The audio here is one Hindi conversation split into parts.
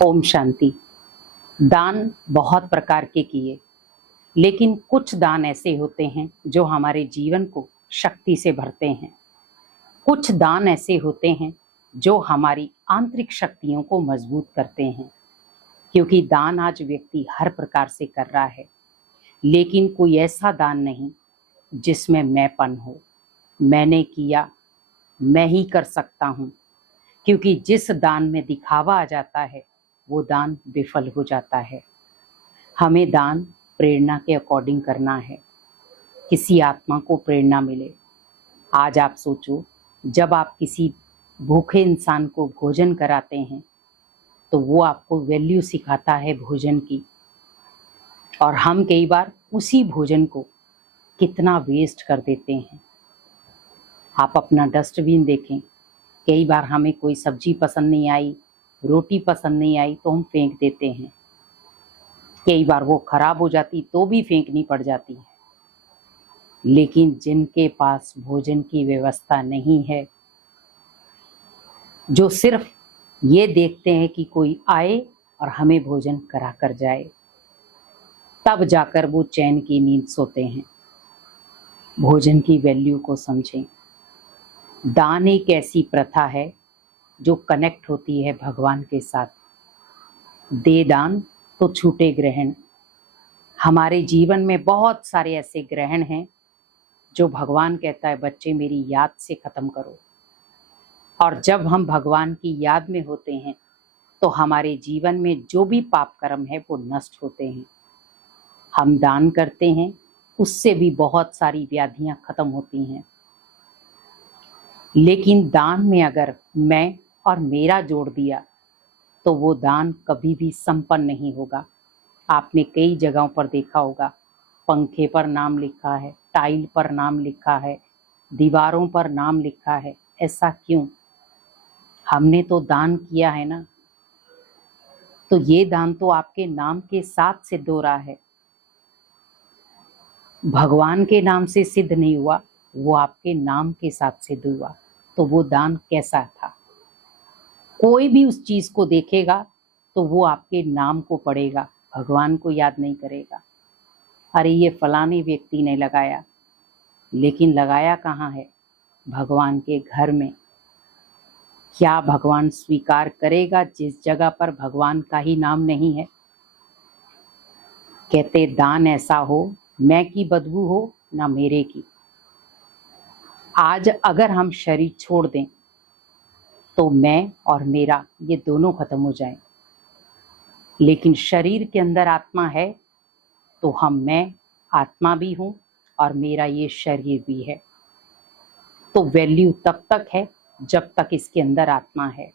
ओम शांति। दान बहुत प्रकार के किए, लेकिन कुछ दान ऐसे होते हैं जो हमारे जीवन को शक्ति से भरते हैं। कुछ दान ऐसे होते हैं जो हमारी आंतरिक शक्तियों को मजबूत करते हैं। क्योंकि दान आज व्यक्ति हर प्रकार से कर रहा है, लेकिन कोई ऐसा दान नहीं जिसमें मैंपन हो, मैंने किया, मैं ही कर सकता हूँ। क्योंकि जिस दान में दिखावा आ जाता है वो दान विफल हो जाता है। हमें दान प्रेरणा के अकॉर्डिंग करना है, किसी आत्मा को प्रेरणा मिले। आज आप सोचो, जब आप किसी भूखे इंसान को भोजन कराते हैं तो वो आपको वैल्यू सिखाता है भोजन की। और हम कई बार उसी भोजन को कितना वेस्ट कर देते हैं। आप अपना डस्टबिन देखें, कई बार हमें कोई सब्जी पसंद नहीं आई, रोटी पसंद नहीं आई तो हम फेंक देते हैं। कई बार वो खराब हो जाती तो भी फेंकनी पड़ जाती है। लेकिन जिनके पास भोजन की व्यवस्था नहीं है, जो सिर्फ ये देखते हैं कि कोई आए और हमें भोजन करा कर जाए, तब जाकर वो चैन की नींद सोते हैं। भोजन की वैल्यू को समझें। दान एक ऐसी प्रथा है जो कनेक्ट होती है भगवान के साथ। दे दान तो छूटे ग्रहण। हमारे जीवन में बहुत सारे ऐसे ग्रहण हैं जो भगवान कहता है बच्चे मेरी याद से खत्म करो। और जब हम भगवान की याद में होते हैं तो हमारे जीवन में जो भी पाप कर्म है वो नष्ट होते हैं। हम दान करते हैं, उससे भी बहुत सारी व्याधियां खत्म होती हैं। लेकिन दान में अगर मैं और मेरा जोड़ दिया तो वो दान कभी भी संपन्न नहीं होगा। आपने कई जगहों पर देखा होगा, पंखे पर नाम लिखा है, टाइल पर नाम लिखा है, दीवारों पर नाम लिखा है। ऐसा क्यों? हमने तो दान किया है ना। तो ये दान तो आपके नाम के साथ सिद्ध हो रहा है, भगवान के नाम से सिद्ध नहीं हुआ, वो आपके नाम के साथ सिद्ध हुआ। तो वो दान कैसा था? कोई भी उस चीज को देखेगा तो वो आपके नाम को पढ़ेगा, भगवान को याद नहीं करेगा। अरे ये फलाने व्यक्ति ने लगाया, लेकिन लगाया कहाँ है? भगवान के घर में। क्या भगवान स्वीकार करेगा जिस जगह पर भगवान का ही नाम नहीं है? कहते दान ऐसा हो, मैं की बदबू हो ना मेरे की। आज अगर हम शरीर छोड़ दें तो मैं और मेरा ये दोनों खत्म हो जाएं। लेकिन शरीर के अंदर आत्मा है तो मैं आत्मा भी हूं और मेरा ये शरीर भी है। तो वैल्यू तब तक है जब तक इसके अंदर आत्मा है।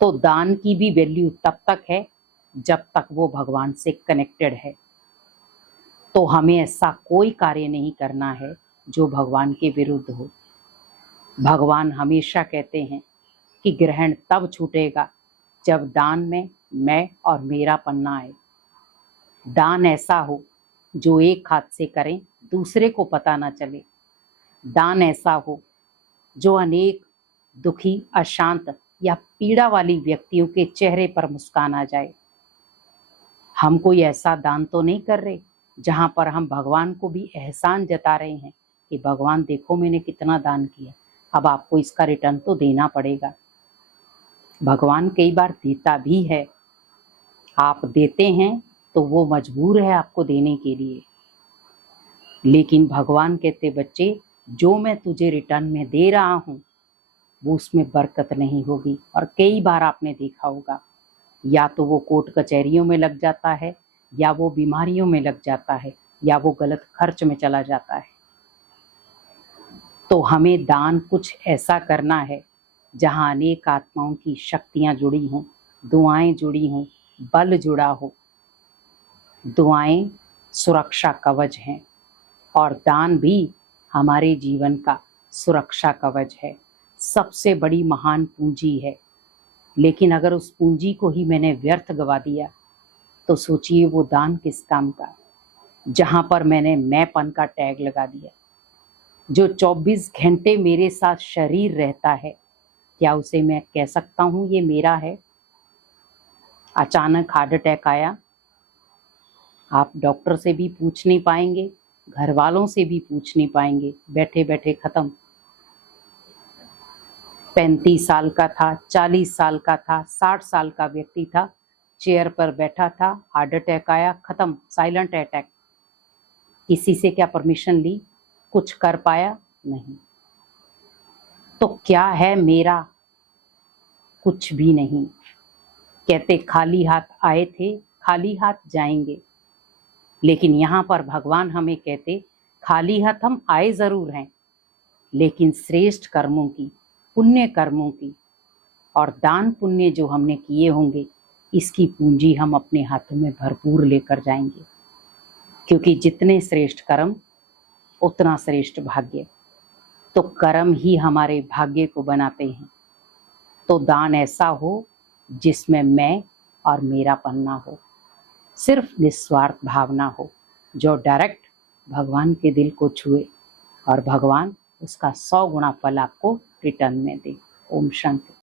तो दान की भी वैल्यू तब तक है जब तक वो भगवान से कनेक्टेड है। तो हमें ऐसा कोई कार्य नहीं करना है जो भगवान के विरुद्ध हो। भगवान हमेशा कहते हैं कि ग्रहण तब छूटेगा जब दान में मैं और मेरा पन्ना आए। दान ऐसा हो जो एक हाथ से करें, दूसरे को पता ना चले। दान ऐसा हो जो अनेक दुखी, अशांत या पीड़ा वाली व्यक्तियों के चेहरे पर मुस्कान आ जाए। हम कोई ऐसा दान तो नहीं कर रहे जहां पर हम भगवान को भी एहसान जता रहे हैं कि भगवान देखो मैंने कितना दान किया, अब आपको इसका रिटर्न तो देना पड़ेगा। भगवान कई बार देता भी है, आप देते हैं तो वो मजबूर है आपको देने के लिए। लेकिन भगवान कहते बच्चे, जो मैं तुझे रिटर्न में दे रहा हूं वो उसमें बरकत नहीं होगी। और कई बार आपने देखा होगा, या तो वो कोर्ट कचहरियों में लग जाता है, या वो बीमारियों में लग जाता है, या वो गलत खर्च में चला जाता है। तो हमें दान कुछ ऐसा करना है जहां अनेक आत्माओं की शक्तियां जुड़ी हों, दुआएं जुड़ी हों, बल जुड़ा हो। दुआएं सुरक्षा कवच हैं और दान भी हमारे जीवन का सुरक्षा कवच है। सबसे बड़ी महान पूंजी है। लेकिन अगर उस पूंजी को ही मैंने व्यर्थ गवा दिया तो सोचिए वो दान किस काम का, जहां पर मैंने मैंपन का टैग लगा दिया। जो 24 घंटे मेरे साथ शरीर रहता है, क्या उसे मैं कह सकता हूं ये मेरा है? अचानक हार्ट अटैक आया, आप डॉक्टर से भी पूछ नहीं पाएंगे, घर वालों से भी पूछ नहीं पाएंगे, बैठे बैठे खत्म। 35 साल का था, 40 साल का था, 60 साल का व्यक्ति था, चेयर पर बैठा था, हार्ट अटैक आया, खत्म, साइलेंट अटैक। किसी से क्या परमिशन ली? कुछ कर पाया? नहीं। तो क्या है मेरा? कुछ भी नहीं। कहते खाली हाथ आए थे, खाली हाथ जाएंगे, लेकिन यहाँ पर भगवान हमें कहते खाली हाथ हम आए जरूर हैं, लेकिन श्रेष्ठ कर्मों की, पुण्य कर्मों की और दान पुण्य जो हमने किए होंगे, इसकी पूंजी हम अपने हाथों में भरपूर लेकर जाएंगे। क्योंकि जितने श्रेष्ठ कर्म उतना श्रेष्ठ भाग्य। तो कर्म ही हमारे भाग्य को बनाते हैं। तो दान ऐसा हो जिसमें मैं और मेरापन ना हो, सिर्फ निस्वार्थ भावना हो, जो डायरेक्ट भगवान के दिल को छुए और भगवान उसका 100 गुना फल आपको रिटर्न में दे। ओम शांति।